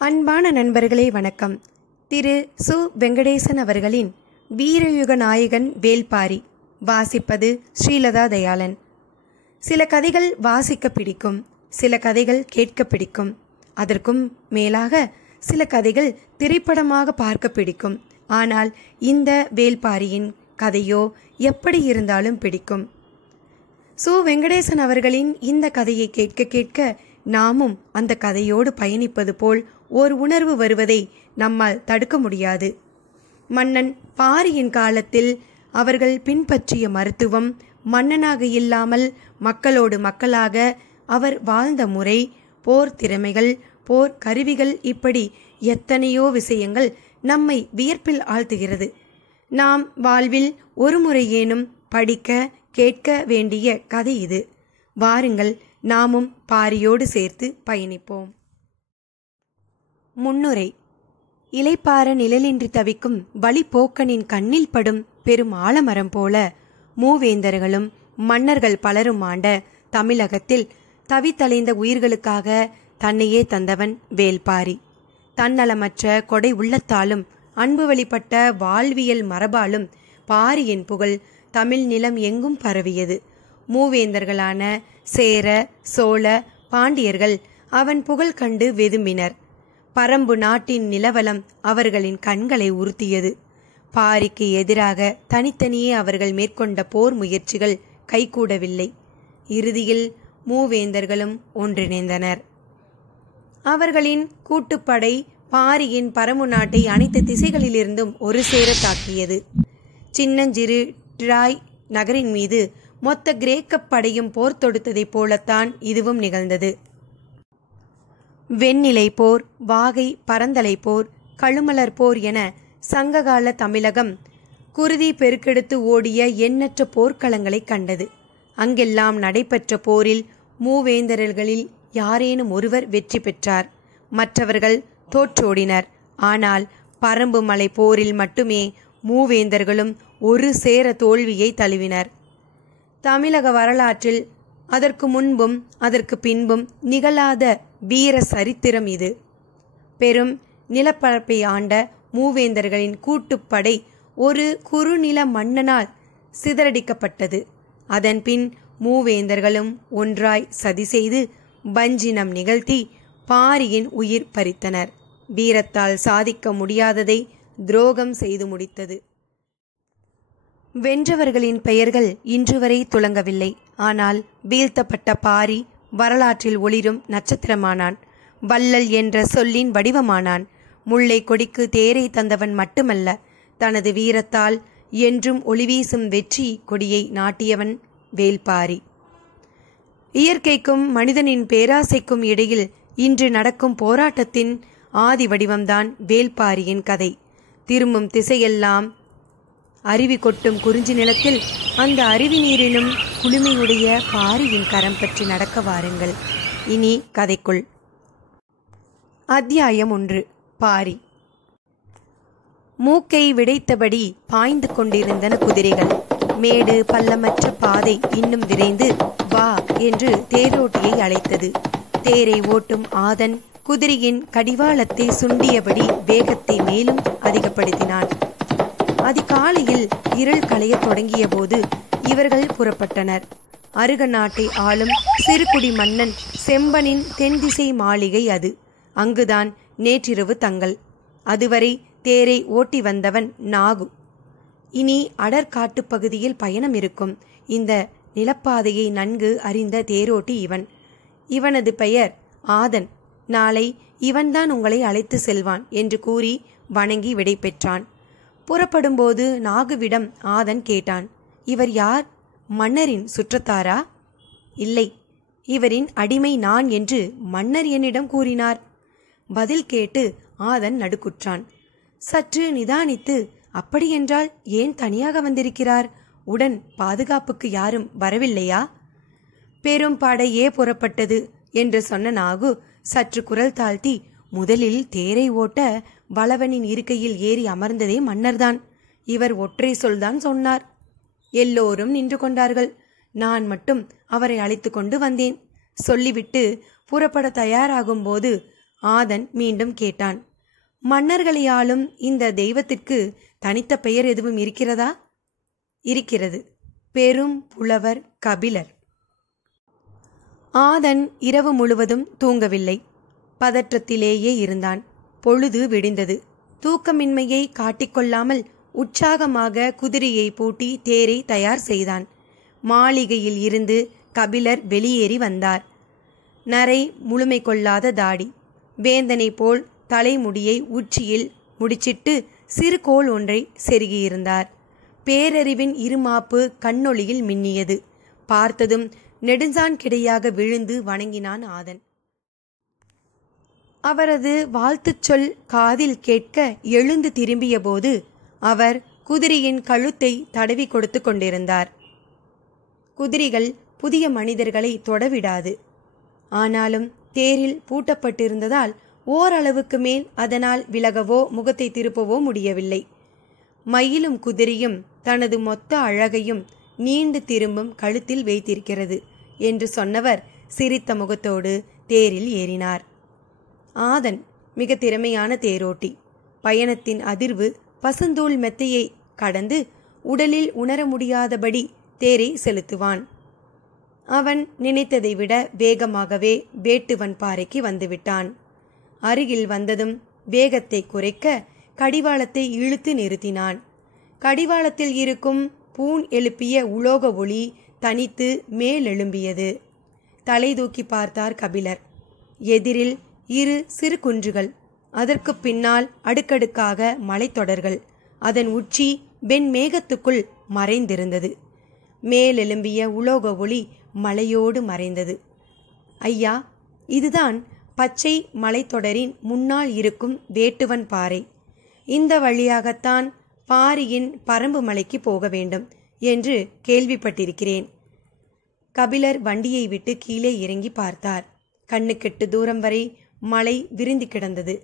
அன்பான நண்பர்களே வணக்கம். திரு சு. வெங்கடேசன் அவர்களின் வீரயுக நாயகன் வேள்பாரி. வாசிப்பது ஸ்ரீலதா தயாளன். சில கதைகள் வாசிக்க பிடிக்கும், சில கதைகள் கேட்க பிடிக்கும், அதற்கும் மேலாக சில கதைகள் திரைப்படமாக பார்க்க பிடிக்கும். ஆனால் இந்த வேள்பாரியின் கதையோ எப்படி இருந்தாலும் பிடிக்கும். சு. வெங்கடேசன் அவர்களின் இந்த கதையை கேட்க கேட்க நாமும் அந்த கதையோடு பயணிப்பது போல் ஓர் உணர்வு வருவதை நம்மால் தடுக்க முடியாது. மன்னன் பாரியின் காலத்தில் அவர்கள் பின்பற்றிய மருத்துவம், மன்னனாக இல்லாமல் மக்களோடு மக்களாக அவர் வாழ்ந்த முறை, போர் திறமைகள், போர் கருவிகள், இப்படி எத்தனையோ விஷயங்கள் நம்மை வியப்பில் ஆழ்த்துகிறது. நாம் வாழ்வில் ஒரு முறையேனும் படிக்க கேட்க வேண்டிய கதை இது. வாருங்கள், நாமும் பாரியோடு சேர்த்து பயணிப்போம். முன்னுரை. இலைப்பார நிழலின்றி தவிக்கும் வழிப்போக்கனின் கண்ணில் படும் பெரும் ஆலமரம் போல மூவேந்தர்களும் மன்னர்கள் பலரும் ஆண்ட தமிழகத்தில் தவித்தலைந்த உயிர்களுக்காக தன்னையே தந்தவன் வேள்பாரி. தன்னலமற்ற கொடை உள்ளத்தாலும் அன்பு வழிபட்ட வாழ்வியல் மரபாலும் பாரியின் புகழ் தமிழ் நிலம் எங்கும் பரவியது. மூவேந்தர்களான சேர, சோழ, பாண்டியர்கள் அவன் புகழ் கண்டு வெதும்பினர். பரம்பு நாட்டின் நிலவலம் அவர்களின் கண்களை உறுத்தியது. பாரிக்கு எதிராக தனித்தனியே அவர்கள் மேற்கொண்ட போர் முயற்சிகள் கைகூடவில்லை. இறுதியில் மூவேந்தர்களும் ஒன்றிணைந்தனர். அவர்களின் கூட்டுப்படை பாரியின் பரம்பு நாட்டை அனைத்து திசைகளிலிருந்தும் ஒரு சேர தாக்கியது. சின்னஞ்சிறு டிராய் நகரின் மீது மொத்த கிரேக்க படையும் போர் தொடுத்ததைப் போலத்தான் இதுவும் நிகழ்ந்தது. வெண்ணிலை போர், வாகை பரந்தலை போர், கழுமலர் போர் என சங்ககால தமிழகம் குருதி பெருக்கெடுத்து ஓடிய எண்ணற்ற போர்க்களங்களை கண்டது. அங்கெல்லாம் நடைபெற்ற போரில் மூவேந்தர்களில் யாரேனும் ஒருவர் வெற்றி பெற்றார், மற்றவர்கள் தோற்றோடினர். ஆனால் பரம்பு மலை போரில் மட்டுமே மூவேந்தர்களும் ஒரு சேர தோல்வியை தழுவினர். தமிழக வரலாற்றில் அதற்கு முன்பும் அதற்கு பின்பும் நிகழாத வீர சரித்திரம் இது. பெரும் நிலப்பரப்பை ஆண்ட மூவேந்தர்களின் கூட்டுப்படை ஒரு குறுநில மன்னனால் சிதறடிக்கப்பட்டது. அதன்பின் மூவேந்தர்களும் ஒன்றாய் சதி செய்து வஞ்சினம் நிகழ்த்தி பாரியின் உயிர் பறித்தனர். வீரத்தால் சாதிக்க முடியாததை துரோகம் செய்து முடித்தது. வென்றவர்களின் பெயர்கள் இன்று வரை துலங்கவில்லை. ஆனால் வீழ்த்தப்பட்ட பாரி வரலாற்றில் ஒளிரும் நட்சத்திரமானான். வள்ளல் என்ற சொல்லின் வடிவமானான். முல்லை கொடிக்கு தேரை தந்தவன் மட்டுமல்ல, தனது வீரத்தால் என்றும் ஒளிவீசும் வெற்றி கொடியை நாட்டியவன் வேள்பாரி. இயற்கைக்கும் மனிதனின் பேராசைக்கும் இடையில் இன்று நடக்கும் போராட்டத்தின் ஆதி வடிவம்தான் வேள்பாரியின் கதை. திரும்பும் திசையெல்லாம் அருவி கொட்டும் குறிஞ்சி நிலத்தில் அந்த அருவி நீரிலும் குளுமையுடைய பாரியின் கரம் பற்றி நடக்க வாருங்கள். இனி கதைக்குள். அத்தியாயம் 1. பாரி. மூக்கை விடைத்தபடி பாய்ந்து கொண்டிருந்தன குதிரைகள். மேடு பள்ளமற்ற பாதை இன்னும் விரைந்து வா என்று தேரோட்டியை அழைத்தது. தேரை ஓட்டும் ஆதன் குதிரையின் கடிவாளத்தை சுண்டியபடி வேகத்தை மேலும் அதிகப்படுத்தினான். அதிகாலையில் இருள் களைய தொடங்கிய போது இவர்கள் புறப்பட்டனர். அருக நாட்டை ஆளும் சிறுகுடி மன்னன் செம்பனின் தென்திசை மாளிகை அது. அங்குதான் நேற்றிரவு தங்கள். அதுவரை தேரை ஓட்டி வந்தவன் நாகு. இனி அடற்காட்டு பகுதியில் பயணம் இருக்கும். இந்த நிலப்பாதையை நன்கு அறிந்த தேரோட்டி இவன். இவனது பெயர் ஆதன். நாளை இவன்தான் உங்களை அழைத்து செல்வான் என்று கூறி வணங்கி விடை பெற்றான். புறப்படும்போது நாகுவிடம் ஆதன் கேட்டான், இவர் யார்? மன்னரின் சுற்றத்தாரா? இல்லை, இவரின் அடிமை நான் என்று மன்னர் என்னிடம் கூறினார். பதில் கேட்டு ஆதன் நடுக்குற்றான். சற்று நிதானித்து, அப்படியென்றால் ஏன் தனியாக வந்திருக்கிறார்? உடன் பாதுகாப்புக்கு யாரும் வரவில்லையா? பெரும் படையே புறப்பட்டது என்று சொன்ன நாகு சற்று குரல் தாழ்த்தி, முதலில் தேரை ஓட்ட வளவனின் இருக்கையில் ஏறி அமர்ந்ததே மன்னர்தான். இவர் ஒற்றை சொல்தான் சொன்னார். எல்லோரும் நின்று கொண்டார்கள். நான் மட்டும் அவரை அழைத்து கொண்டு வந்தேன். சொல்லிவிட்டு புறப்பட தயாராகும் போது ஆதன் மீண்டும் கேட்டான். மன்னர்களையாலும் இந்த தெய்வத்திற்கு தனித்த பெயர் எதுவும் இருக்கிறதா? இருக்கிறது. பெரும் புலவர் கபிலர். ஆதன் இரவு முழுவதும் தூங்கவில்லை. பதற்றத்திலேயே இருந்தான். பொழுது விடிந்தது. தூக்கமின்மையை காட்டிக்கொள்ளாமல் உற்சாகமாக குதிரையை பூட்டி தேரை தயார் செய்தான். மாளிகையில் இருந்து கபிலர் வெளியேறி வந்தார். நரை முழுமை கொள்ளாத தாடி, வேந்தனை போல் தலைமுடியை உச்சியில் முடிச்சிட்டு சிறு கோல் ஒன்றை செருகியிருந்தார். பேரறிவின் இருமாப்பு கண்ணொளியில் மின்னியது. பார்த்ததும் நெடுஞ்சான் கிடையாக விழுந்து வணங்கினான் ஆதன். அவரது வாழ்த்துச் சொல் காதில் கேட்க எழுந்து திரும்பிய போது அவர் குதிரையின் கழுத்தை தடவி கொடுத்து கொண்டிருந்தார். குதிரைகள் புதிய மனிதர்களை தொடவிடாது. ஆனாலும் தேரில் பூட்டப்பட்டிருந்ததால் ஓரளவுக்கு மேல் அதனால் விலகவோ முகத்தை திருப்பவோ முடியவில்லை. மயிலும் குதிரையும் தனது மொத்த அழகையும் நீண்டு திரும்பும் கழுத்தில் வைத்திருக்கிறது என்று சொன்னவர் சிரித்த முகத்தோடு தேரில் ஏறினார். ஆதன் மிக திறமையான தேரோட்டி. பயணத்தின் அதிர்வு பசுந்தூள் மெத்தையை கடந்து உடலில் உணர முடியாதபடி தேரை செலுத்துவான். அவன் நினைத்ததை விட வேகமாகவே வேட்டுவன் பாறைக்கு வந்துவிட்டான். அருகில் வந்ததும் வேகத்தை குறைக்க கடிவாளத்தை இழுத்து நிறுத்தினான். கடிவாளத்தில் இருக்கும் பூண் எழுப்பிய உலோக ஒளி தனித்து மேலெழும்பியது. தலை தூக்கி பார்த்தார் கபிலர். எதிரில் 2 சிறு குன்றுகள், அதற்கு பின்னால் அடுக்கடுக்காக மலைத்தொடர்கள். அதன் உச்சி வெண்மேகத்துக்குள் மறைந்திருந்தது. மேலெழும்பிய உலோக ஒளி மலையோடு மறைந்தது. ஐயா, இதுதான் பச்சை மலைத்தொடரின் முன்னால் இருக்கும் வேட்டுவன் பாறை. இந்த வழியாகத்தான் பாரியின் பரம்பு மலைக்கு போக வேண்டும் என்று கேள்விப்பட்டிருக்கிறேன். கபிலர் வண்டியை விட்டு கீழே இறங்கி பார்த்தார். கண்ணுக்கெட்டு தூரம் வரை மலை விரிந்து கிடந்தது.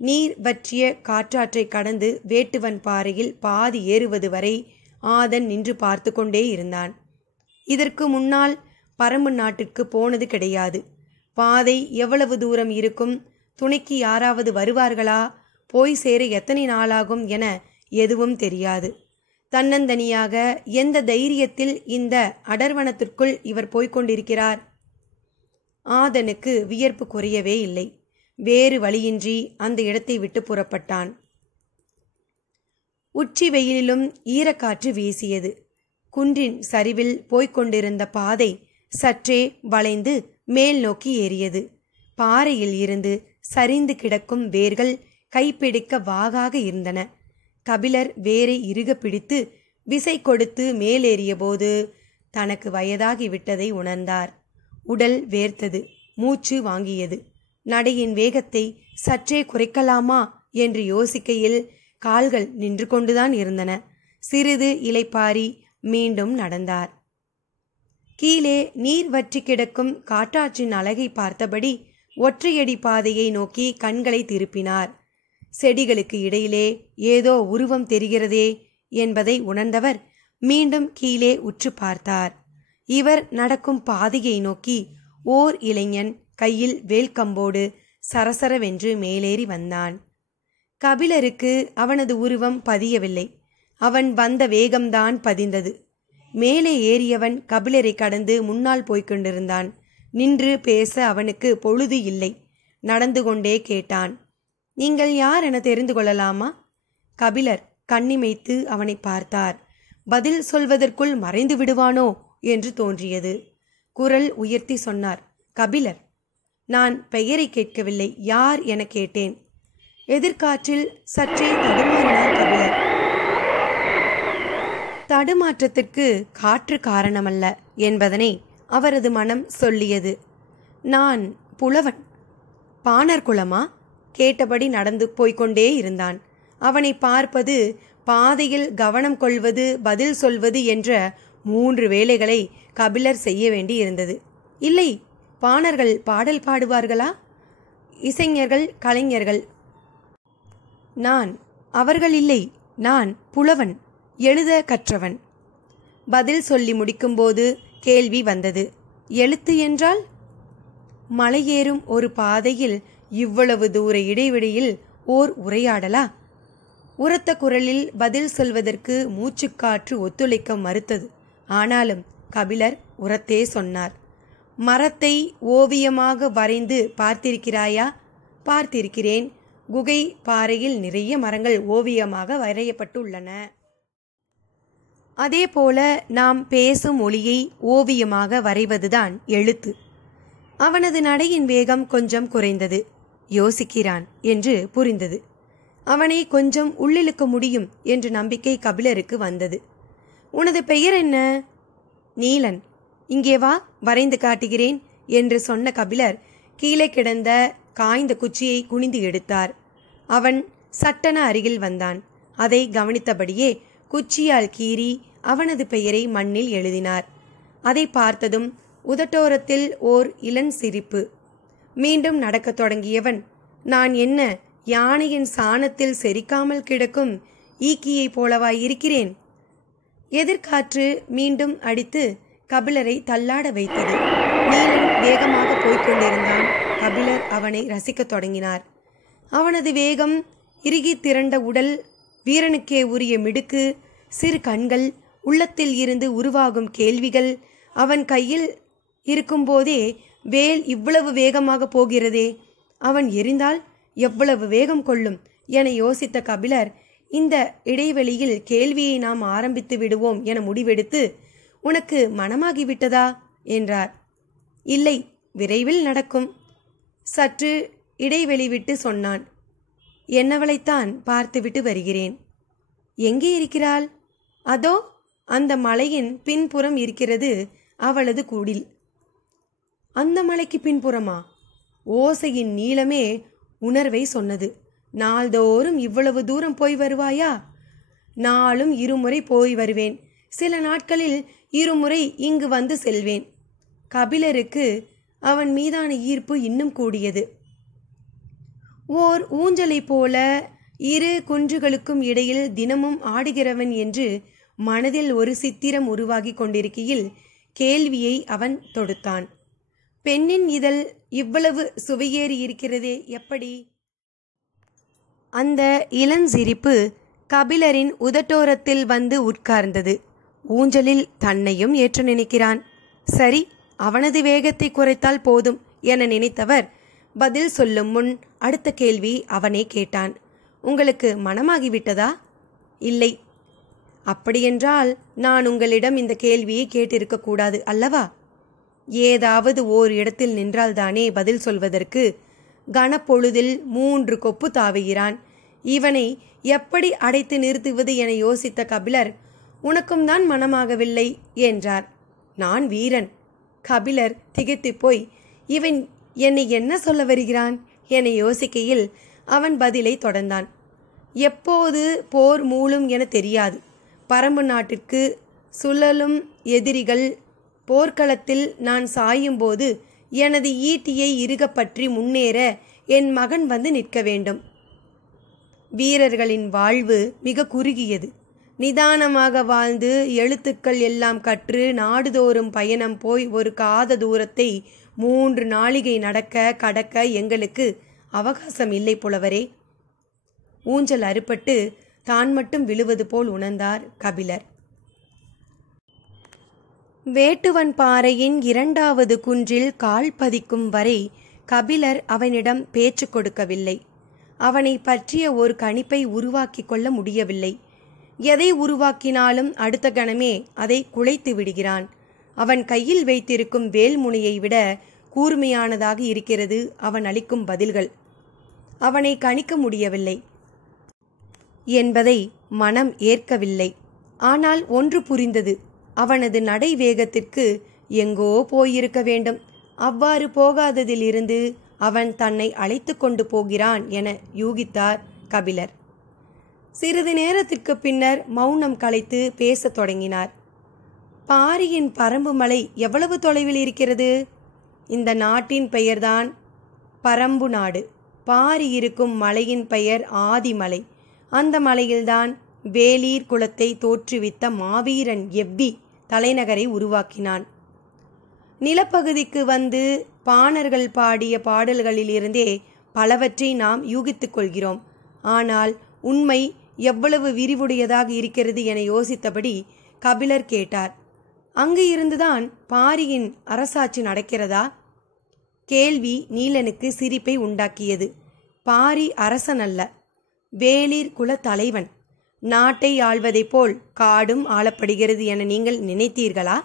நீர் வற்றிய காற்றாற்றை கடந்து வேட்டுவன் பாறையில் பாதி ஏறுவது வரை ஆதன் நின்று பார்த்து கொண்டே இருந்தான். இதற்கு முன்னால் பரம்பு நாட்டிற்கு போனது கிடையாது. பாதை எவ்வளவு தூரம் இருக்கும், துணைக்கு யாராவது வருவார்களா, போய் சேர எத்தனை நாளாகும் என எதுவும் தெரியாது. தன்னந்தனியாக எந்த தைரியத்தில் இந்த அடர்வனத்திற்குள் இவர் போய்கொண்டிருக்கிறார்? ஆதனுக்கு வியர்ப்பு குறையவே இல்லை. வேறு வழியின்றி அந்த இடத்தை விட்டு புறப்பட்டான். உச்சி வெயிலிலும் ஈரக்காற்று வீசியது. குன்றின் சரிவில் போய்கொண்டிருந்த பாதை சற்றே வளைந்து மேல் நோக்கி ஏறியது. பாறையில் இருந்து சரிந்து கிடக்கும் வேர்கள் கைப்பிடிக்க வாகாக இருந்தன. கபிலர் வேரை இறுக பிடித்து விசை கொடுத்து மேலேறிய போது தனக்கு வயதாகிவிட்டதை உணர்ந்தார். உடல் வேர்த்தது, மூச்சு வாங்கியது. நடையின் வேகத்தை சற்றே குறைக்கலாமா என்று யோசிக்கையில் கால்கள் நின்று கொண்டுதான் இருந்தன. சிறிது இளைப்பாரி மீண்டும் நடந்தார். கீழே நீர் வற்றி கிடக்கும் காட்டாற்றின் அழகை பார்த்தபடி ஒற்றையடி பாதையை நோக்கி கண்களை திருப்பினார். செடிகளுக்கு இடையிலே ஏதோ உருவம் தெரிகிறதே என்பதை உணர்ந்தவர் மீண்டும் கீழே உற்று பார்த்தார். இவர் நடக்கும் பாதையை நோக்கி ஓர் இளைஞன் கையில் வேல்கம்போடு சரசரவென்று மேலேறி வந்தான். கபிலருக்கு அவனது உருவம் பதியவில்லை. அவன் வந்த வேகம்தான் பதிந்தது. மேலே ஏறியவன் கபிலரை கடந்து முன்னால் போய்கொண்டிருந்தான். நின்று பேச அவனுக்கு பொழுது இல்லை. நடந்து கொண்டே கேட்டான். நீங்கள் யார் என தெரிந்து கொள்ளலாமா? கபிலர் கண்ணிமைத்து அவனை பார்த்தார். பதில் சொல்வதற்குள் மறைந்து விடுவானோ என்று தோன்றியது. குரல் உயர்த்தி சொன்னார். கபிலர். நான் பெயரை கேட்கவில்லை, யார் என கேட்டேன். எதிர்காற்றில் சற்றே தடுமாறினார் கபிலர். தடுமாற்றத்திற்கு காற்று காரணமல்ல என்பதனை அவரது மனம் சொல்லியது. நான் புலவன். பாணர் குலமா? கேட்டபடி நடந்து போய்கொண்டே இருந்தான். அவனை பார்ப்பது, பாதையில் கவனம் கொள்வது, பதில் சொல்வது என்ற 3 வேலைகளை கபிலர் செய்ய வேண்டி இருந்தது. இல்லை, பாணர்கள் பாடல் பாடுவார்களா? இசைஞர்கள், கலைஞர்கள். நான் அவர்கள் இல்லை. நான் புலவன், எழுத கற்றவன். பதில் சொல்லி முடிக்கும்போது கேள்வி வந்தது. எழுத்து என்றால்? மலையேறும் ஒரு பாதையில் இவ்வளவு தூர இடைவெளியில் ஓர் உரையாடலா? உரத்த குரலில் பதில் சொல்வதற்கு மூச்சுக்காற்று ஒத்துழைக்க மறுத்தது. ஆனாலும் கபிலர் உரத்தே சொன்னார். மரத்தை ஓவியமாக வரைந்து பார்த்திருக்கிறாயா? பார்த்திருக்கிறேன். குகை பாறையில் நிறைய மரங்கள் ஓவியமாக வரையப்பட்டுள்ளன. அதேபோல நாம் பேசும் ஒளியை ஓவியமாக வரைவதுதான் எழுத்து. அவனது நடையின் வேகம் கொஞ்சம் குறைந்தது. யோசிக்கிறான் என்று புரிந்தது. அவனை கொஞ்சம் உள்ளிழுக்க முடியும் என்ற நம்பிக்கை கபிலருக்கு வந்தது. உனது பெயர் என்ன? நீலன். இங்கே வா, வரைந்து காட்டுகிறேன் என்று சொன்ன கபிலர் கீழே கிடந்த காய்ந்த குச்சியை குனிந்து எடுத்தார். அவன் சட்டென அருகில் வந்தான். அதை கவனித்தபடியே குச்சியால் கீறி அவனது பெயரை மண்ணில் எழுதினார். அதை பார்த்ததும் உதட்டோரத்தில் ஓர் இளன் சிரிப்பு. மீண்டும் நடக்கத் தொடங்கியவன், நான் என்ன யானையின் சாணத்தில் செரிக்காமல் கிடக்கும் ஈக்கியை போலவா இருக்கிறேன்? எதிர்காற்று மீண்டும் அடித்து கபிலரை தள்ளாட வைத்தது. நீலன் வேகமாக போய்கொண்டிருந்தான். கபிலர் அவனை ரசிக்கத் தொடங்கினார். அவனது வேகம், இறுகி திரண்ட உடல், வீரனுக்கே உரிய மிடுக்கு, சிறு கண்கள், உள்ளத்தில் இருந்து உருவாகும் கேள்விகள். அவன் கையில் இருக்கும்போதே வேல் இவ்வளவு வேகமாக போகிறதே, அவன் எரிந்தால் எவ்வளவு வேகம் கொள்ளும் என யோசித்த கபிலர், இந்த இடைவெளியில் கேள்வியை நாம் ஆரம்பித்து விடுவோம் என முடிவெடுத்து, உனக்கு மனமாகிவிட்டதா என்றார். இல்லை, விரைவில் நடக்கும். சற்று இடைவெளி விட்டு சொன்னான். என்னவளைத்தான் பார்த்துவிட்டு வருகிறேன். எங்கே இருக்கிறாள்? அதோ அந்த மலையின் பின்புறம் இருக்கிறது அவளது குடில். அந்த மலைக்கு பின்புறமா? ஓசையின் நீளமே உணர்வை சொன்னது. நாள்தோறும் இவ்வளவு தூரம் போய் வருவாயா? நாளும் இருமுறை போய் வருவேன். சில நாட்களில் இருமுறை இங்கு வந்து செல்வேன். கபிலருக்கு அவன் மீதான ஈர்ப்பு இன்னும் கூடியது. ஓர் ஊஞ்சலை போல இரு குன்றுகளுக்கும் இடையில் தினமும் ஆடுகிறவன் என்று மனதில் ஒரு சித்திரம் உருவாகி கொண்டிருக்கையில் கேள்வியை அவன் தொடுத்தான். பெண்ணின் இதழ் இவ்வளவு சுவையேறி இருக்கிறதே, எப்படி? அந்த இளஞ்சிரிப்பு கபிலரின் உதட்டோரத்தில் வந்து உட்கார்ந்தது. ஊஞ்சலில் தன்னையும் ஏற்று நினைக்கிறான். சரி, அவனது வேகத்தை குறைத்தால் போதும் என நினைத்தவர் பதில் சொல்லும் முன் அடுத்த கேள்வி அவனே கேட்டான். உங்களுக்கு மனமாகிவிட்டதா? இல்லை. அப்படியென்றால் நான் உங்களிடம் இந்த கேள்வியை கேட்டிருக்க கூடாது அல்லவா? ஏதாவது ஓர் இடத்தில் நின்றால்தானே பதில் சொல்வதற்கு. கனப்பொழுதில் 3 கொப்பு தாவுகிறான். இவனை எப்படி அடைத்து நிறுத்துவது என யோசித்த கபிலர், உனக்கும் தான் மனமாகவில்லை என்றார். நான் வீரன். கபிலர் திகைத்து போய், இவன் என்னை என்ன சொல்ல வருகிறான் என யோசிக்கையில் அவன் பதிலை தொடர்ந்தான். எப்போது போர் மூளும் என தெரியாது. பரம்பு நாட்டிற்கு சுழலும் எதிரிகள் போர்க்களத்தில் நான் சாயும்போது எனது ஈட்டியை இறுக பற்றி முன்னேற என் மகன் வந்து நிற்க வேண்டும். வீரர்களின் வாழ்வு மிக குறுகியது. நிதானமாக வாழ்ந்து எழுத்துக்கள் எல்லாம் கற்று நாடுதோறும் பயணம் போய் ஒரு காத தூரத்தை 3 நாளிகை நடக்க கடக்க எங்களுக்கு அவகாசம் இல்லை புலவரே. ஊஞ்சல் அறுபட்டு தான் மட்டும் விழுவது போல் உணர்ந்தார் கபிலர். வேட்டுவன் பாறையின் 2வது குன்றில் கால் பதிக்கும் வரை கபிலர் அவனிடம் பேச்சு கொடுக்கவில்லை. அவனை பற்றிய ஒரு கணிப்பை உருவாக்கி கொள்ள முடியவில்லை. எதை உருவாக்கினாலும் அடுத்த கணமே அதை குலைத்து விடுகிறான். அவன் கையில் வைத்திருக்கும் வேல்முனையை விட கூர்மையானதாக இருக்கிறது அவன் அளிக்கும் பதில்கள். அவனை கணிக்க முடியவில்லை என்பதை மனம் ஏற்கவில்லை. ஆனால் ஒன்று புரிந்தது. அவனது நடை வேகத்திற்கு எங்கோ போயிருக்க வேண்டும். அவ்வாறு போகாததிலிருந்து அவன் தன்னை அழைத்து கொண்டு போகிறான் என யூகித்தார் கபிலர். சிறிது நேரத்திற்கு பின்னர் மௌனம் கலைத்து பேசத் தொடங்கினார். பாரியின் பரம்பு மலை எவ்வளவு தொலைவில் இருக்கிறது? இந்த நாட்டின் பெயர்தான் பரம்பு நாடு. பாரி இருக்கும் மலையின் பெயர் ஆதிமலை. அந்த மலையில்தான் வேலீர் குலத்தை தோற்றுவித்த மாவீரன் எவ்வி தலைநகரை உருவாக்கினான். நிலப்பகுதிக்கு வந்து பாணர்கள் பாடிய பாடல்களிலிருந்தே பலவற்றை நாம் யூகித்துக் கொள்கிறோம். ஆனால் உண்மை எவ்வளவு விரிவுடையதாக இருக்கிறது என யோசித்தபடி கபிலர் கேட்டார். அங்கு இருந்துதான் பாரியின் அரசாட்சி நடக்கிறதா? கேள்வி நீலனுக்கு சிரிப்பை உண்டாக்கியது. பாரி அரசன் அல்ல, வேளிர் குல தலைவன். நாட்டை ஆள்வதைப் போல் காடும் ஆளப்படுகிறது என நீங்கள் நினைத்தீர்களா?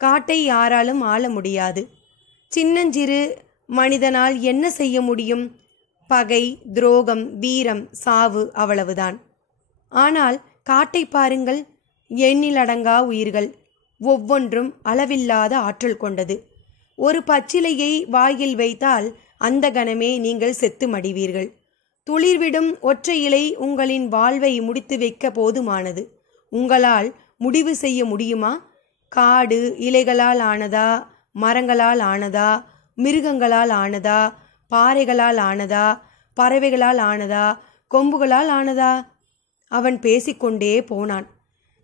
காட்டை யாராலும் ஆள முடியாது. சின்னஞ்சிறு மனிதனால் என்ன செய்ய முடியும்? பகை, துரோகம், வீரம், சாவு, அவ்வளவுதான். ஆனால் காட்டை பாருங்கள், எண்ணிலடங்கா உயிர்கள், ஒவ்வொன்றும் அளவில்லாத ஆற்றல் கொண்டது. ஒரு பச்சிலையை வாயில் வைத்தால் அந்த கணமே நீங்கள் செத்து மடிவீர்கள். துளிர்விடும் ஒற்றை இலை உங்களின் வாழ்வை முடித்து வைக்க போதுமானது. உங்களால் முடிவு செய்ய முடியுமா? காடு இலைகளால் ஆனதா, மரங்களால் ஆனதா, மிருகங்களால் ஆனதா, பாறைகளால் ஆனதா, பறவைகளால் ஆனதா, கொம்புகளால் ஆனதா? அவன் பேசிக்கொண்டே போனான்.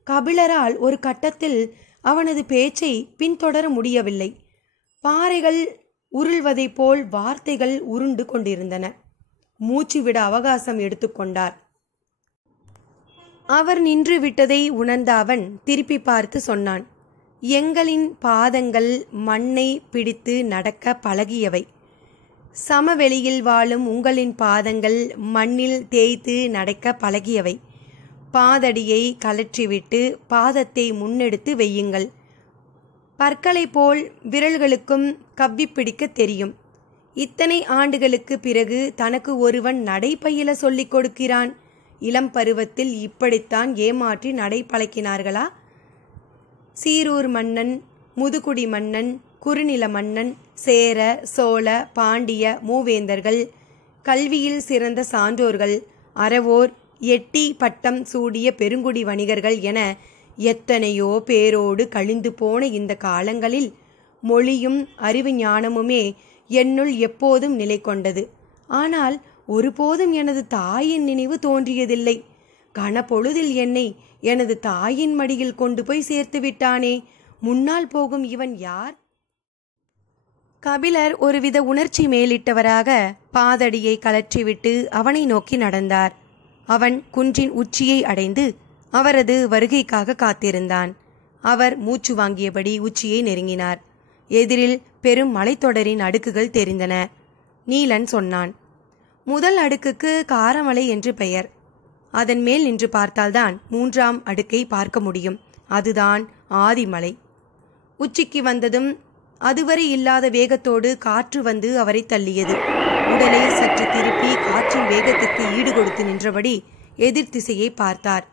கபிலரால் ஒரு கட்டத்தில் அவனது பேச்சை பின்தொடர முடியவில்லை. பாறைகள் உருள்வதைப் போல் வார்த்தைகள் உருண்டு கொண்டிருந்தன. மூச்சுவிட அவகாசம் எடுத்துக்கொண்டார். அவர் நின்று விட்டதை உணர்ந்த அவன் திருப்பி பார்த்து சொன்னான். எங்களின் பாதங்கள் மண்ணை பிடித்து நடக்க பழகியவை. சமவெளியில் வாழும் உங்களின் பாதங்கள் மண்ணில் தேய்த்து நடக்க பழகியவை. பாதடியை கலற்றிவிட்டு பாதத்தை முன்னெடுத்து வையுங்கள். பற்களை போல் விரல்களுக்கும் கவ்விப்பிடிக்க தெரியும். இத்தனை ஆண்டுகளுக்கு பிறகு தனக்கு ஒருவன் நடை பயில சொல்லிக் கொடுக்கிறான். இளம் பருவத்தில் இப்படித்தான் ஏமாற்றி நடை பழக்கினார்களா? சீரூர் மன்னன், முதுகுடி மன்னன், குறுநில மன்னன், சேர, சோழ, பாண்டிய மூவேந்தர்கள், கல்வியில் சிறந்த சான்றோர்கள், அறவோர், எட்டி பட்டம் சூடிய பெருங்குடி வணிகர்கள் என எத்தனையோ பேரோடு கழிந்து போன இந்த காலங்களில் மொழியும் அறிவு ஞானமுமே என்னுள் எப்போதும் நிலை கொண்டது. ஆனால் ஒருபோதும் எனது தாயின் நினைவு தோன்றியதில்லை. கனப்பொழுதில் என்னை எனது தாயின் மடியில் கொண்டு போய் சேர்த்து விட்டானே, முன்னால் போகும் இவன் யார்? கபிலர் ஒருவித உணர்ச்சி மேலிட்டவராக பாதடியை கலற்றிவிட்டு அவனை நோக்கி நடந்தார். அவன் குன்றின் உச்சியை அடைந்து அவரது வருகைக்காக காத்திருந்தான். அவர் மூச்சு வாங்கியபடி உச்சியை நெருங்கினார். எதிரில் பெரும் மலைத்தொடரின் அடுக்குகள் தெரிந்தன. நீலன் சொன்னான், முதல் அடுக்குக்கு காரமலை என்று பெயர். அதன் மேல் நின்று பார்த்தால்தான் 3ஆம் அடுக்கை பார்க்க முடியும். அதுதான் ஆதிமலை. உச்சிக்கு வந்ததும் அதுவரை இல்லாத வேகத்தோடு காற்று வந்து அவரை தள்ளியது. உடலை சற்று திருப்பி காற்றின் வேகத்திற்கு ஈடு கொடுத்து நின்றபடி எதிர் திசையை பார்த்தார்.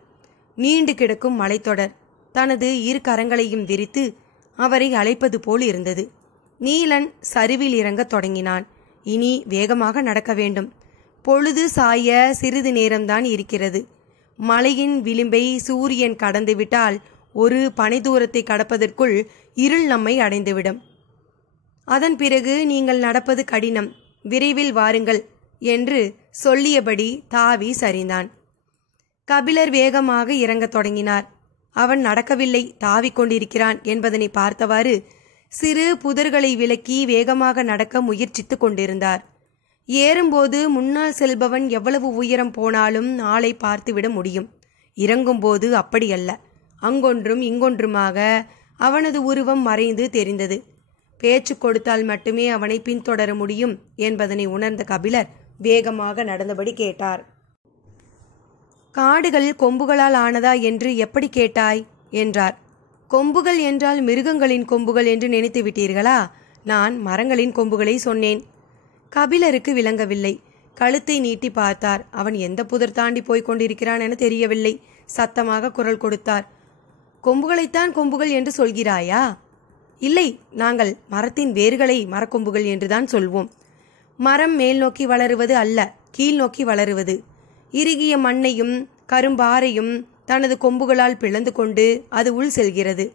நீண்டு கிடக்கும் மலைத்தொடர் தனது இரு கரங்களையும் விரித்து அவரை அழைப்பது போல் இருந்தது. நீலன் சரிவில் இறங்கத் தொடங்கினான். இனி வேகமாக நடக்க வேண்டும். பொழுது சாய சிறிது நேரம்தான் இருக்கிறது. மலையின் விளிம்பை சூரியன் கடந்துவிட்டால் ஒரு பனை தூரத்தை கடப்பதற்குள் இருள் நம்மை அடைந்துவிடும். அதன் பிறகு நீங்கள் நடப்பது கடினம். விரைவில் வாருங்கள் என்று சொல்லியபடி தாவி சரிந்தான். கபிலர் வேகமாக இறங்கத் தொடங்கினார். அவன் நடக்கவில்லை, தாவிக் கொண்டிருக்கிறான் என்பதனை பார்த்தவாறு சிறு புதர்களை விலக்கி வேகமாக நடக்க முயற்சித்து கொண்டிருந்தார். ஏறும்போது முன்னால் செல்பவன் எவ்வளவு உயரம் போனாலும் ஆளை பார்த்துவிட முடியும். இறங்கும்போது அப்படியல்ல. அங்கொன்றும் இங்கொன்றுமாக அவனது உருவம் மறைந்து தெரிந்தது. பேச்சு கொடுத்தால் மட்டுமே அவனை பின்தொடர முடியும் என்பதனை உணர்ந்த கபிலர் வேகமாக நடந்தபடி கேட்டார். காடுகள் கொம்புகளால் ஆனதா என்று எப்படி கேட்டாய் என்றார். கொம்புகள் என்றால் மிருகங்களின் கொம்புகள் என்று நினைத்து விட்டீர்களா? நான் மரங்களின் கொம்புகளை சொன்னேன். கபிலருக்கு விளங்கவில்லை. கழுத்தை நீட்டி பார்த்தார். அவன் எந்த புதர் தாண்டி போய்க் கொண்டிருக்கிறான் என தெரியவில்லை. சத்தமாக குரல் கொடுத்தார். கொம்புகளைத்தான் கொம்புகள் என்று சொல்கிறாயா? இல்லை, நாங்கள் மரத்தின் வேர்களை மரக்கொம்புகள் என்றுதான் சொல்வோம். மரம் மேல் நோக்கி வளருவது அல்ல, கீழ் நோக்கி வளருவது. இறுகிய மண்ணையும் கரும்பாறையும் தனது கொம்புகளால் பிளந்து கொண்டு அது உள் செல்கிறது.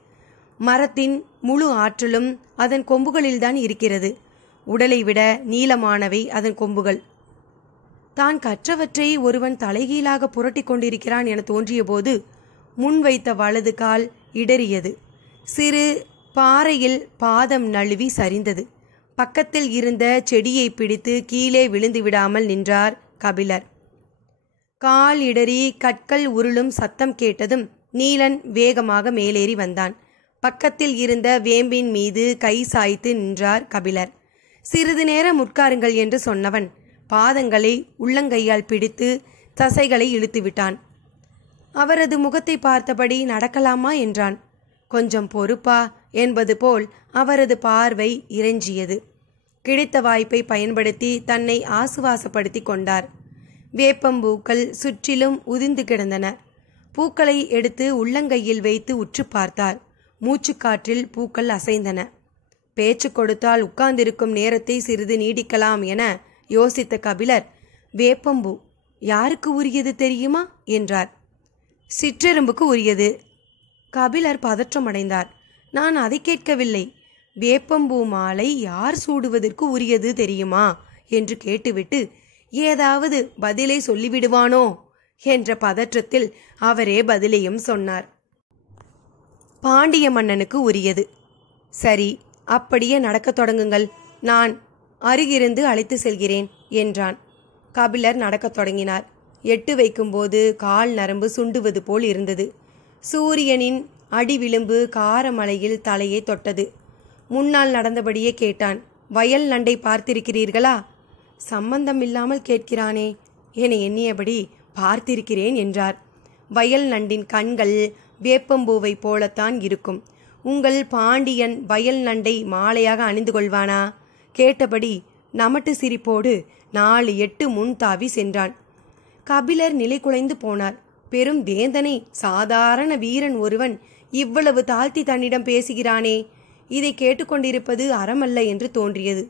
மரத்தின் முழு ஆற்றலும் அதன் கொம்புகளில்தான் இருக்கிறது. உடலை விட நீளமானவை அதன் கொம்புகள். தான் கற்றவற்றை ஒருவன் தலைகீழாக புரட்டி கொண்டிருக்கிறான் என தோன்றிய போது முன்வைத்த வலது கால் இடறியது. சிறு பாறையில் பாதம் நழுவி சரிந்தது. பக்கத்தில் இருந்த செடியை பிடித்து கீழே விழுந்து விடாமல் நின்றார் கபிலர். கால் இடறி கற்கள் உருளும் சத்தம் கேட்டதும் நீலன் வேகமாக மேலேறி வந்தான். பக்கத்தில் இருந்த வேம்பின் மீது கை சாய்த்து நின்றார் கபிலர். சிறிது நேரம் உட்காருங்கள் என்று சொன்னவன் பாதங்களை உள்ளங்கையால் பிடித்து தசைகளை இழுத்துவிட்டான். அவரது முகத்தை பார்த்தபடி நடக்கலாமா என்றான். கொஞ்சம் பொறுப்பா என்பது போல் அவரது பார்வை இறைஞ்சியது. கிடைத்த வாய்ப்பை பயன்படுத்தி தன்னை ஆசுவாசப்படுத்தி கொண்டார். வேப்பம்பூக்கள் சுற்றிலும் உதிர்ந்து கிடந்தன. பூக்களை எடுத்து உள்ளங்கையில் வைத்து உற்று பார்த்தார். மூச்சுக்காற்றில் பூக்கள் அசைந்தன. பேச்சு கொடுத்தால் உட்கார்ந்திருக்கும் நேரத்தை சிறிது நீடிக்கலாம் என யோசித்த கபிலர், வேப்பம்பூ யாருக்கு உரியது தெரியுமா என்றார். சிற்றெரும்புக்கு உரியது. கபிலர் பதற்றமடைந்தார். நான் அதை கேட்கவில்லை. வேப்பம்பூ மாலை யார் சூடுவதற்கு உரியது தெரியுமா என்று கேட்டுவிட்டு ஏதாவது பதிலை சொல்லிவிடுவானோ என்ற பதற்றத்தில் அவரே பதிலையும் சொன்னார். பாண்டிய மன்னனுக்கு உரியது. சரி, அப்படியே நடக்கத் தொடங்குங்கள், நான் அருகிருந்து அழைத்து செல்கிறேன் என்றான். கபிலர் நடக்கத் தொடங்கினார். எட்டு வைக்கும்போது கால் நரம்பு சுண்டுவது போல் இருந்தது. சூரியனின் அடிவிளிம்பு காரமலையில் தலையை தொட்டது. முன்னால் நடந்தபடியே கேட்டான், வயல் நண்டை பார்த்திருக்கிறீர்களா? சம்பந்தமில்லாமல் கேட்கிறானே என எண்ணியபடி பார்த்திருக்கிறேன் என்றார். வயல் நண்டின் கண்கள் வேப்பம்பூவை போலத்தான் இருக்கும். உங்கள் பாண்டியன் வயல் நண்டை மாலையாக அணிந்து கொள்வானா? கேட்டபடி நமட்டு சிரிப்போடு 4 எட்டு முன் தாவி சென்றான். கபிலர் நிலை குலைந்து போனார். பெரும் வேந்தனை, சாதாரண வீரன் ஒருவன் இவ்வளவு தாழ்த்தி தன்னிடம் பேசுகிறானே, இதை கேட்டுக்கொண்டிருப்பது அறமல்ல என்று தோன்றியது.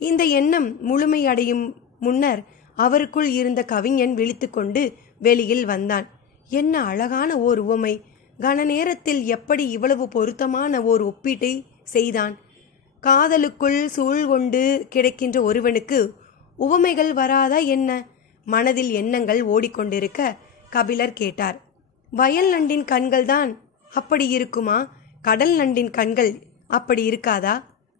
இந்த எண்ணம் முழுமையடையும் முன்னர் அவருக்குள் இருந்த கவிஞன் விழித்துக்கொண்டு வெளியில் வந்தான். என்ன அழகான ஓர் உவமை! கன நேரத்தில் எப்படி இவ்வளவு பொருத்தமான ஓர் ஒப்பீட்டை செய்தான்! காதலுக்குள் சூழ்கொண்டு கிடக்கின்ற ஒருவனுக்கு உவமைகள் வராதா என்ன? மனதில் எண்ணங்கள் ஓடிக்கொண்டிருக்க கபிலர் கேட்டார், வயல் நண்டின் கண்கள் தான் அப்படி இருக்குமா? கடல் நண்டின் கண்கள் அப்படி இருக்காதா?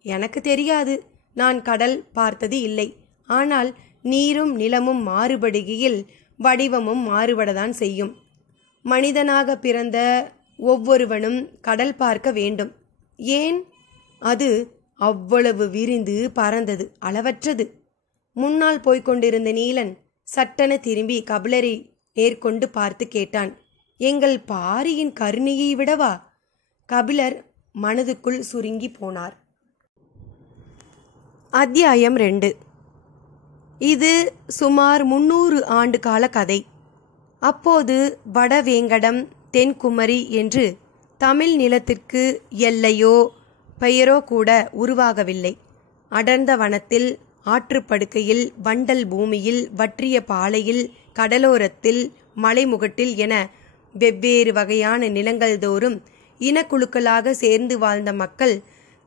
எனக்கு தெரியாது. நான் கடல் பார்த்தது இல்லை. ஆனால் நீரும் நிலமும் மாறுபடுகையில் வடிவமும் மாறுபடத்தான் செய்யும். மனிதனாக பிறந்த ஒவ்வொருவனும் கடல் பார்க்க வேண்டும். ஏன்? அது அவ்வளவு விரிந்து பறந்தது, அளவற்றது. முன்னால் போய்கொண்டிருந்த நீலன் சட்டென திரும்பி கபிலரை நேர்கொண்டு பார்த்து கேட்டான், எங்கள் பாரியின் கருணையை விடவா? கபிலர் மனதுக்குள் சுருங்கி போனார். அத்தியாயம் 2. இது சுமார் 300 ஆண்டு கால கதை. அப்போது வடவேங்கடம், தென்குமரி என்று தமிழ் நிலத்திற்கு எல்லையோ பெயரோ கூட உருவாகவில்லை. அடர்ந்த வனத்தில், ஆற்றுப்படுக்கையில், வண்டல் பூமியில், வற்றிய பாலையில், கடலோரத்தில், மலைமுகட்டில் என வெவ்வேறு வகையான நிலங்கள் தோறும் இனக்குழுக்களாக சேர்ந்து வாழ்ந்த மக்கள்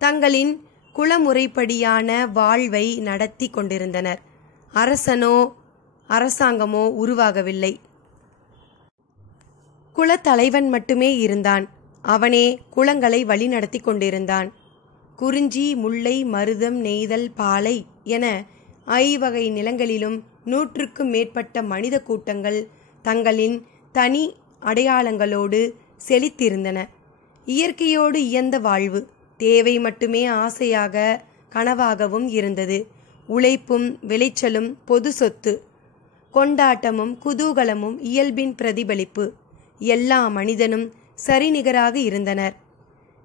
தங்களின் குலமுறைப்படியான வாழ்வை நடத்தி கொண்டிருந்தனர். அரசனோ அரசாங்கமோ உருவாகவில்லை. குலத்தலைவன் மட்டுமே இருந்தான். அவனே குலங்களை வழிநடத்தி கொண்டிருந்தான். குறிஞ்சி, முல்லை, மருதம், நெய்தல், பாலை என 5 வகை நிலங்களிலும் 100க்கும் மேற்பட்ட மனித கூட்டங்கள் தங்களின் தனி அடையாளங்களோடு செழித்திருந்தன. இயற்கையோடு இயந்த வாழ்வு. தேவை மட்டுமே ஆசையாக, கனவாகவும் இருந்தது. உழைப்பும் விளைச்சலும் பொது சொத்து. கொண்டாட்டமும் குதூகலமும் இயல்பின் பிரதிபலிப்பு. எல்லா மனிதனும் சரிநிகராக இருந்தனர்.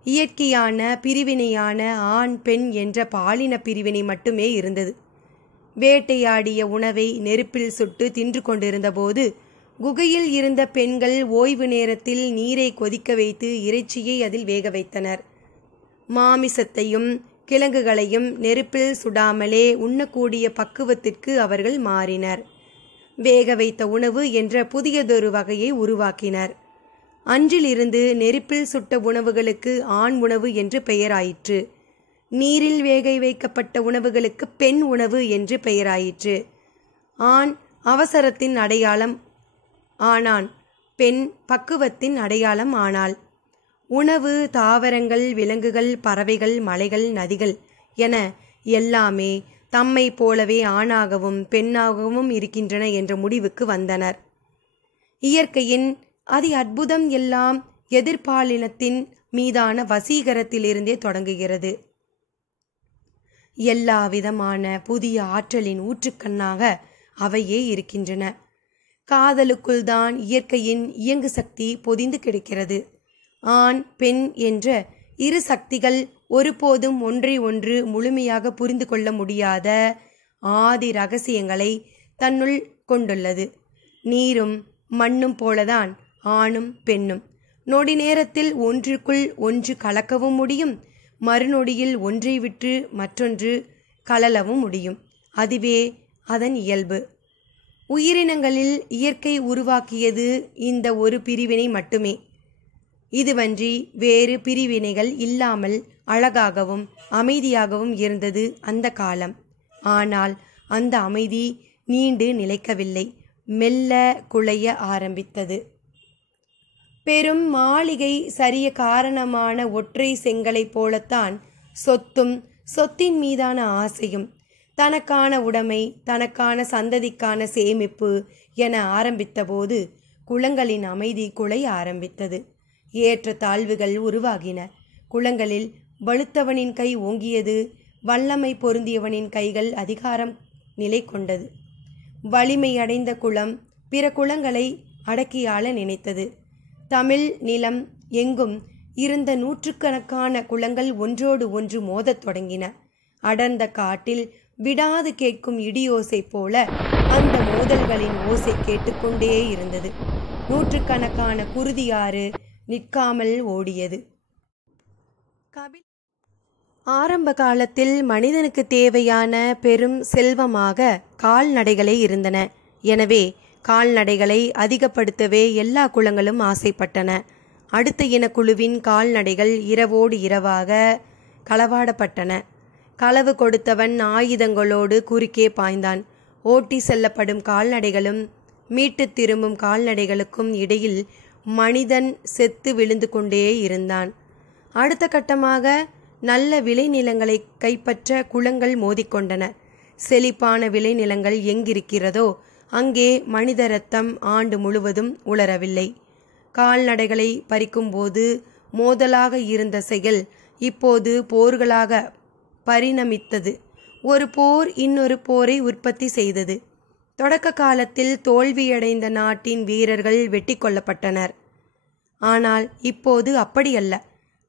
இயற்கையான பிரிவினையான ஆண் பெண் என்ற பாலின பிரிவினை மட்டுமே இருந்தது. வேட்டையாடிய உணவை நெருப்பில் சுட்டு தின்று கொண்டிருந்த போது குகையில் இருந்த பெண்கள் ஓய்வு நேரத்தில் நீரை கொதிக்க வைத்து இறைச்சியை அதில் வேக வைத்தனர். மாமிசத்தையும் கிழங்குகளையும் நெருப்பில் சுடாமலே உண்ணக்கூடிய பக்குவத்திற்கு அவர்கள் மாறினர். வேக வைத்த உணவு என்ற புதியதொரு வகையை உருவாக்கினர். அன்றிலிருந்து நெருப்பில் சுட்ட உணவுகளுக்கு ஆண் உணவு என்று பெயராயிற்று. நீரில் வேக வைக்கப்பட்ட உணவுகளுக்கு பெண் உணவு என்று பெயராயிற்று. ஆண் அவசரத்தின் அடையாளம் ஆனான், பெண் பக்குவத்தின் அடையாளம் ஆனாள். உணவு தாவரங்கள், விலங்குகள், பறவைகள், மலைகள், நதிகள் என எல்லாமே தம்மை போலவே ஆணாகவும் பெண்ணாகவும் இருக்கின்றன என்ற முடிவுக்கு வந்தனர். இயற்கையின் அதி அற்புதம் எல்லாம் எதிர்பாலினத்தின் மீதான வசீகரத்திலிருந்தே தொடங்குகிறது. எல்லா விதமான புதிய ஆற்றலின் ஊற்றுக்கண்ணாக அவையே இருக்கின்றன. காதலுக்குள் தான் இயற்கையின் இயங்கு சக்தி பொதிந்து கிடக்கிறது. ஆண் பெண் என்ற இரு சக்திகள் ஒருபோதும் ஒன்றை ஒன்று முழுமையாக புரிந்து கொள்ள முடியாத ஆதி ரகசியங்களை தன்னுள் கொண்டுள்ளது. நீரும் மண்ணும் போலதான் ஆணும் பெண்ணும். நொடி நேரத்தில் ஒன்றுக்குள் ஒன்று கலக்கவும் முடியும், மறுநொடியில் ஒன்றை விட்டு மற்றொன்று கலலவும் முடியும். அதுவே அதன் இயல்பு. உயிரினங்களில் இயற்கை உருவாக்கியது இந்த ஒரு பிரிவினை மட்டுமே. இதுவன்றி வேறு பிரிவினைகள் இல்லாமல் அழகாகவும் அமைதியாகவும் இருந்தது அந்த காலம். ஆனால் அந்த அமைதி நீண்டு நிலைக்கவில்லை, மெல்ல குலைய ஆரம்பித்தது. பெரும் மாளிகை சரிய காரணமான ஒற்றை செங்கலை போலத்தான் சொத்தும் சொத்தின் மீதான ஆசையும், தனக்கான உடைமை, தனக்கான சந்ததிக்கான சேமிப்பு என ஆரம்பித்தபோது குளங்களின் அமைதி குலைய ஆரம்பித்தது. ஏற்ற தாழ்வுகள் உருவாகின. குளங்களில் வலுத்தவனின் கை ஓங்கியது, வல்லமை பொருந்தியவனின் கைகள் அதிகாரம் நிலை கொண்டது. வலிமை அடைந்த குளம் பிற குளங்களை அடக்கியாள நினைத்தது. தமிழ் நிலம் எங்கும் இருந்த நூற்றுக்கணக்கான குளங்கள் ஒன்றோடு ஒன்று மோதத் தொடங்கின. அடர்ந்த காட்டில் விடாது கேட்கும் இடியோசை போல அந்த மோதல்களின் ஓசை கேட்டுக்கொண்டே இருந்தது. நூற்றுக்கணக்கான குருதியாறு நிற்காமல் ஓடியது. ஆரம்ப காலத்தில் மனிதனுக்கு தேவையான பெரும் செல்வமாக கால்நடைகளே இருந்தன. எனவே கால்நடைகளை அதிகப்படுத்தவே எல்லா குளங்களும் ஆசைப்பட்டன. அடுத்த இனக்குழுவின் கால்நடைகள் இரவோடு இரவாக களவாடப்பட்டன. களவு கொடுத்தவன் ஆயுதங்களோடு குறுக்கே பாய்ந்தான். ஓட்டி செல்லப்படும் கால்நடைகளும் மீட்டு திரும்பும் கால்நடைகளுக்கும் இடையில் மனிதன் செத்து விழுந்து கொண்டே இருந்தான். அடுத்த கட்டமாக நல்ல விளைநிலங்களை கைப்பற்ற குளங்கள் மோதிக்கொண்டன. செழிப்பான விளைநிலங்கள் எங்கிருக்கிறதோ அங்கே மனித ரத்தம் ஆண்டு முழுவதும் உலரவில்லை. கால்நடைகளை பறிக்கும்போது மோதலாக இருந்த செயல் இப்போது போர்களாக பரிணமித்தது. ஒரு போர் இன்னொரு போரை உற்பத்தி செய்தது. தொடக்க காலத்தில் தோல்வியடைந்த நாட்டின் வீரர்கள் வெட்டி கொல்லப்பட்டனர். ஆனால் இப்போது அப்படியல்ல.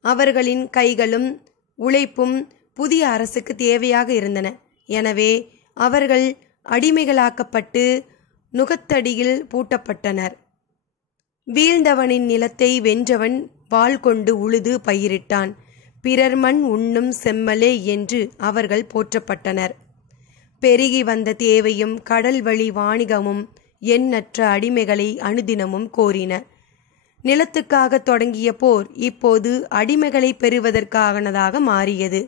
அவர்களின் கைகளும் உழைப்பும் புதிய அரசுக்கு தேவையாக இருந்தன. எனவே அவர்கள் அடிமைகளாக்கப்பட்டு நுகத்தடியில் பூட்டப்பட்டனர். வீழ்ந்தவனின் நிலத்தை வென்றவன் வாள் கொண்டு உழுது பயிரிட்டான். பிறர் மண் உண்ணும் செம்மலே என்று அவர்கள் போற்றப்பட்டனர். பெருகி வந்த தேவையும் கடல் வழி வாணிகமும் எண்ணற்ற அடிமைகளை அனுதினமும் கோரின. நிலத்துக்காக தொடங்கிய போர் இப்போது அடிமைகளை பெறுவதற்கானதாக மாறியது.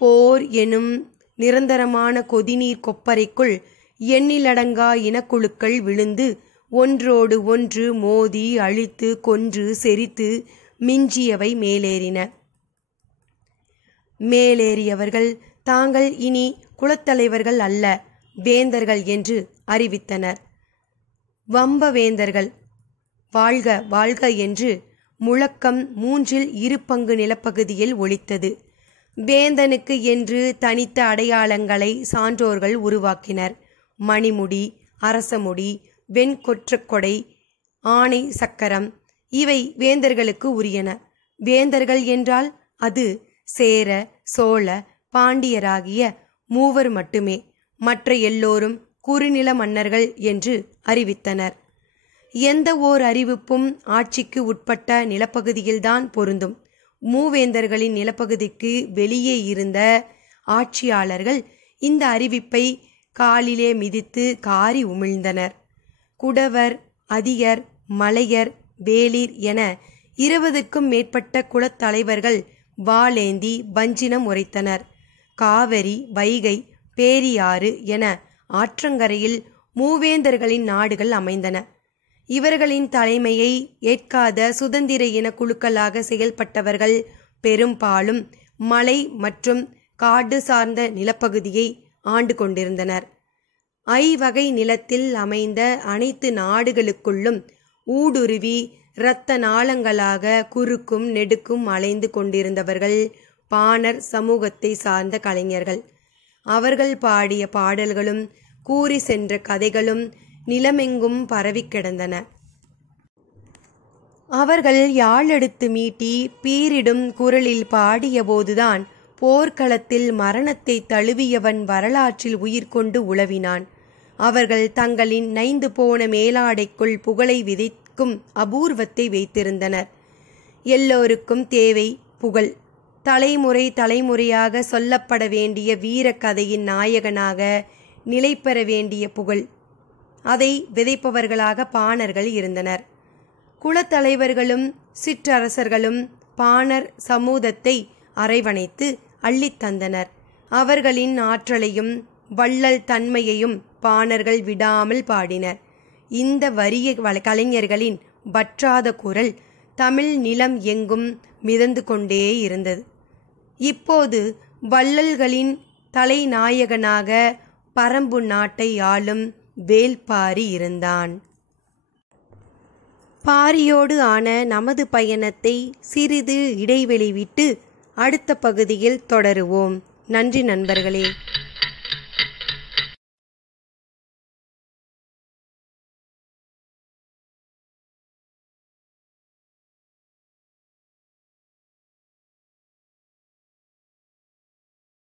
போர் எனும் நிரந்தரமான கொதிநீர் கொப்பரைக்குள் எண்ணிலடங்கா இனக்குழுக்கள் விழுந்து ஒன்றோடு ஒன்று மோதி அழித்து கொன்று செரித்து மிஞ்சியவை மேலேறின. மேலேறியவர்கள் தாங்கள் இனி குலத்தலைவர்கள் அல்ல, வேந்தர்கள் என்று அறிவித்தனர். வம்ப வேந்தர்கள் வாழ்க வாழ்க என்று முழக்கம் 1/2 நிலப்பகுதியில் ஒலித்தது. வேந்தனுக்கு என்று தனித்த அடையாளங்களை சான்றோர்கள் உருவாக்கினர். மணிமுடி, அரசமுடி, வெண்கொற்றக்கொடை, ஆணை சக்கரம் இவை வேந்தர்களுக்கு உரியன. வேந்தர்கள் என்றால் அது சேர, சோழ, பாண்டியராகிய 3 மட்டுமே. மற்ற எல்லோரும் குறுநில மன்னர்கள் என்று அறிவித்தனர். எந்த ஓர் அறிவிப்பும் ஆட்சிக்கு உட்பட்ட நிலப்பகுதியில்தான் பொருந்தும். மூவேந்தர்களின் நிலப்பகுதிக்கு வெளியே இருந்த ஆட்சியாளர்கள் இந்த அறிவிப்பை காலிலே மிதித்து காரி உமிழ்ந்தனர். குடவர், அதியர், மலையர், வேளிர் என 20க்கும் மேற்பட்ட குலத்தலைவர்கள் வாளேந்தி வஞ்சினம் உரைத்தனர். காவிரி, வைகை, பேரியாறு என ஆற்றங்கரையில் மூவேந்தர்களின் நாடுகள் அமைந்தன. இவர்களின் தலைமையை ஏற்காத சுதந்திர இன குழுக்களாக செயல்பட்டவர்கள் பெரும்பாலும் மலை மற்றும் காடு சார்ந்த நிலப்பகுதியை ஆண்டு கொண்டிருந்தனர். ஐவகை நிலத்தில் அமைந்த அனைத்து நாடுகளுக்குள்ளும் ஊடுருவி இரத்த நாளங்களாக குறுக்கும் நெடுக்கும் அலைந்து கொண்டிருந்தவர்கள் பாணர் சமூகத்தை சார்ந்த கலைஞர்கள். அவர்கள் பாடிய பாடல்களும் கூறி சென்ற கதைகளும் நிலமெங்கும் பரவி கிடந்தன. அவர்கள் யாழெடுத்து மீட்டி பீரிடும் குரலில் பாடியபோதுதான் போர்க்களத்தில் மரணத்தை தழுவியவன் வரலாற்றில் உயிர் கொண்டு உலவினான். அவர்கள் தங்களின் நைந்து போன மேலாடைக்குள் புகழை விதைக்கும் அபூர்வத்தை வைத்திருந்தனர். எல்லோருக்கும் தேவை புகழ். தலைமுறை தலைமுறையாக சொல்லப்பட வேண்டிய வீர கதையின் நாயகனாக நிலை பெற வேண்டிய புகழ். அதை விதைப்பவர்களாக பாணர்கள் இருந்தனர். குலத்தலைவர்களும் சிற்றரசர்களும் பாணர் சமூகத்தை அரவணைத்து அள்ளித்தந்தனர். அவர்களின் ஆற்றலையும் வள்ளல் தன்மையையும் பாணர்கள் விடாமல் பாடினர். இந்த வறிய கலைஞர்களின் வற்றாத குரல் தமிழ் நிலம் எங்கும் மிதந்து கொண்டே இருந்தது. இப்போது வள்ளல்களின் தலைநாயகனாக பரம்பு நாட்டை ஆளும் வேல்பாரி இருந்தான். பாரியோடு ஆன நமது பயணத்தை சிறிது இடைவெளி விட்டு அடுத்த பகுதியில் தொடருவோம். நன்றி நண்பர்களே.